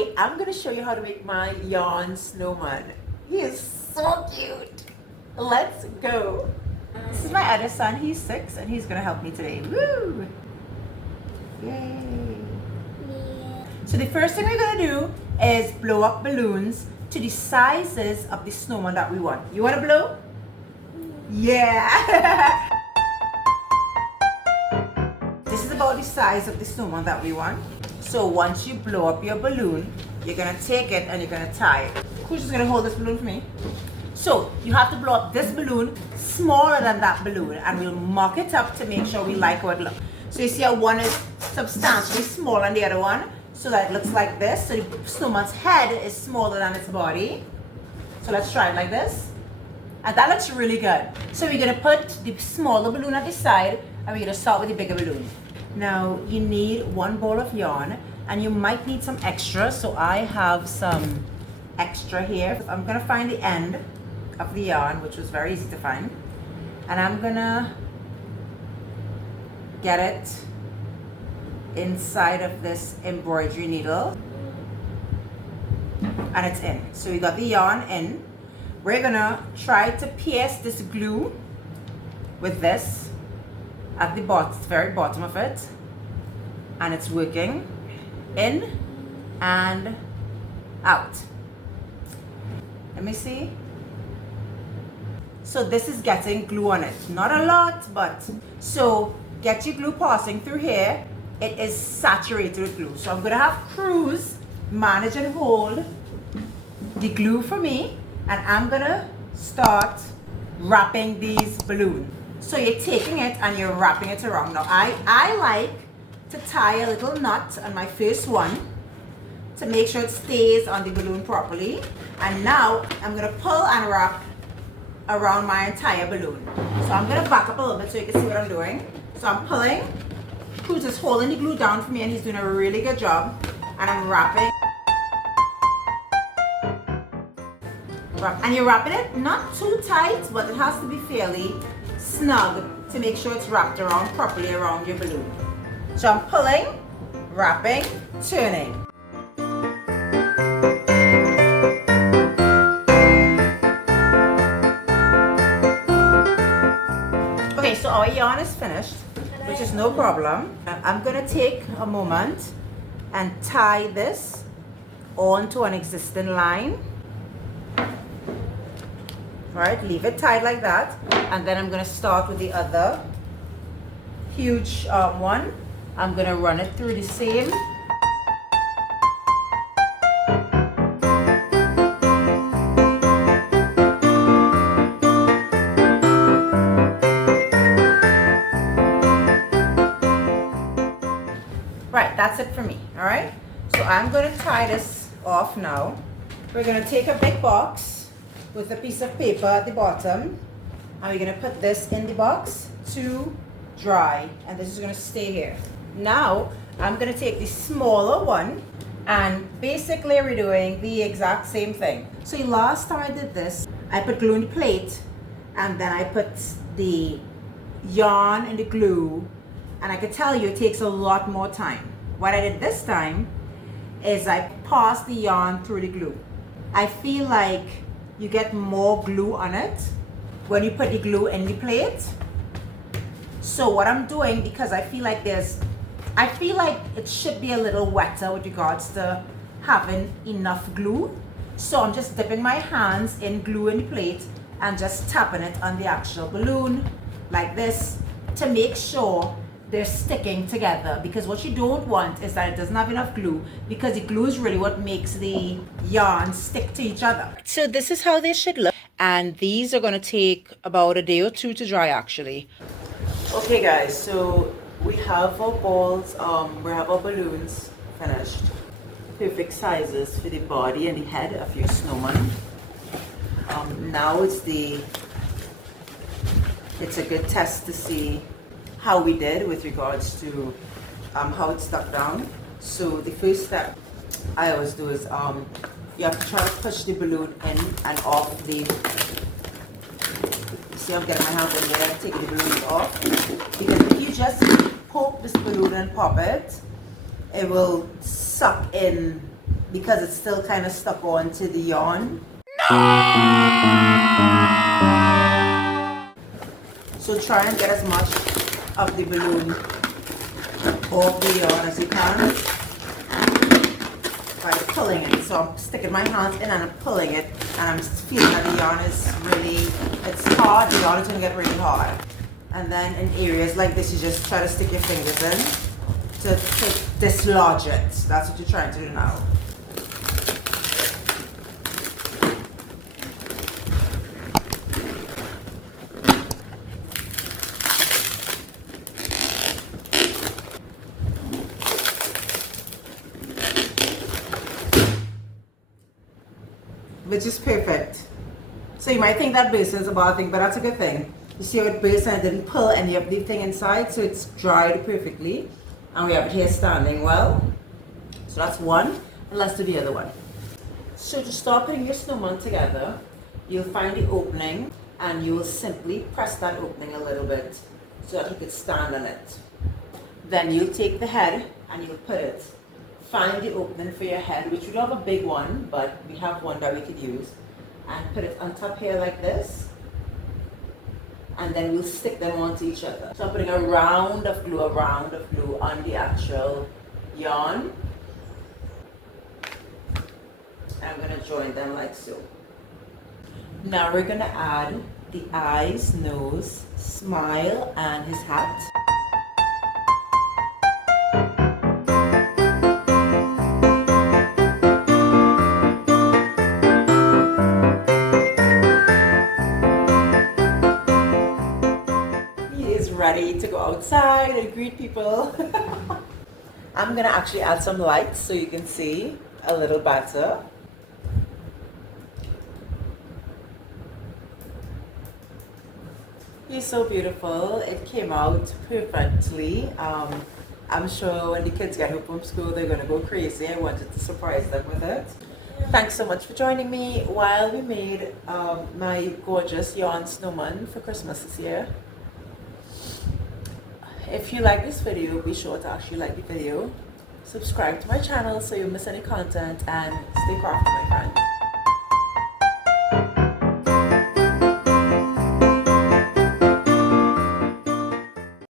Today, I'm going to show you how to make my Yarn Snowman. He is so cute. Let's go. This is my other son. He's 6 and he's going to help me today. Woo! Yay! So the first thing we're going to do is blow up balloons to the sizes of the snowman that we want. You want to blow? Yeah! This is about the size of the snowman that we want. So once you blow up your balloon, you're gonna take it and you're gonna tie it. Who's just gonna hold this balloon for me? So you have to blow up this balloon smaller than that balloon, and we'll mock it up to make sure we like how it looks. So you see how one is substantially smaller than the other one, so that it looks like this. So the snowman's head is smaller than its body. So let's try it like this. And that looks really good. So we're gonna put the smaller balloon at the side, and we're gonna start with the bigger balloon. Now you need 1 ball of yarn, and you might need some extra, so I have some extra here. I'm gonna find the end of the yarn, which was very easy to find, and I'm gonna get it inside of this embroidery needle, and it's in. So we got the yarn in. We're gonna try to pierce this glue with this at the bottom, very bottom of it, and it's working. In and out. Let me see. So this is getting glue on it. Not a lot, but so get your glue passing through here. It is saturated with glue. So I'm gonna have Cruz manage and hold the glue for me, and I'm gonna start wrapping these balloons. So you're taking it and you're wrapping it around. Now I like to tie a little knot on my first one to make sure it stays on the balloon properly. And now I'm gonna pull and wrap around my entire balloon. So I'm gonna back up a little bit so you can see what I'm doing. So I'm pulling, Cruz is holding the glue down for me and he's doing a really good job. And I'm wrapping. And you're wrapping it not too tight, but it has to be fairly snug to make sure it's wrapped around properly around your balloon. So I'm pulling, wrapping, turning. Okay, so our yarn is finished, which is no problem. I'm gonna take a moment and tie this onto an existing line. Right, leave it tied like that, and then I'm going to start with the other huge one. I'm going to run it through the same. Right, that's it for me. All right, so I'm going to tie this off now. We're going to take a big box with a piece of paper at the bottom, and we're going to put this in the box to dry, and this is going to stay here. Now I'm going to take the smaller one, and basically we're doing the exact same thing. So last time I did this, I put glue in the plate, and then I put the yarn and the glue, and I can tell you it takes a lot more time. What I did this time is I passed the yarn through the glue. I feel like you get more glue on it when you put the glue in the plate. So what I'm doing, because I feel like it should be a little wetter with regards to having enough glue. So I'm just dipping my hands in glue in the plate and just tapping it on the actual balloon like this to make sure they're sticking together, because what you don't want is that it doesn't have enough glue, because the glue is really what makes the yarn stick to each other. So this is how they should look, and these are going to take about a day or two to dry actually. Okay guys, so we have our balls, we have our balloons finished. Perfect sizes for the body and the head of your snowman. Now it's a good test to see how we did with regards to how it stuck down. So the first step I always do is you have to try to push the balloon in and off the See, I'm getting my hand in there, taking the balloons off. Because if you just poke this balloon and pop it, it will suck in because it's still kind of stuck onto the yarn. So try and get as much of the balloon off the yarn as you can by pulling it. So I'm sticking my hands in and I'm pulling it, and I'm feeling that the yarn is really, it's hard, the yarn is going to get really hard. And then in areas like this, you just try to stick your fingers in to dislodge it. That's what you're trying to do now. Which is perfect. So you might think that basin is a bad thing, but that's a good thing. You see how it burst and it didn't pull any of the thing inside, so it's dried perfectly. And we have it here standing well. So that's one, and let's do the other one. So to start putting your snowman together, you'll find the opening and you will simply press that opening a little bit so that you can stand on it. Then you'll take the head and you'll put it. Find the opening for your head, which we don't have a big one, but we have one that we could use. And put it on top here like this. And then we'll stick them onto each other. So I'm putting a round of glue on the actual yarn. And I'm going to join them like so. Now we're going to add the eyes, nose, smile, and his hat. Ready to go outside and greet people. I'm gonna actually add some lights so you can see a little better. He's so beautiful. It came out perfectly. I'm sure when the kids get home from school they're gonna go crazy. I wanted to surprise them with it. Thanks so much for joining me while we made my gorgeous yarn snowman for Christmas this year. If you like this video, be sure to actually like the video, subscribe to my channel so you don't miss any content, and stay crafty, my friends.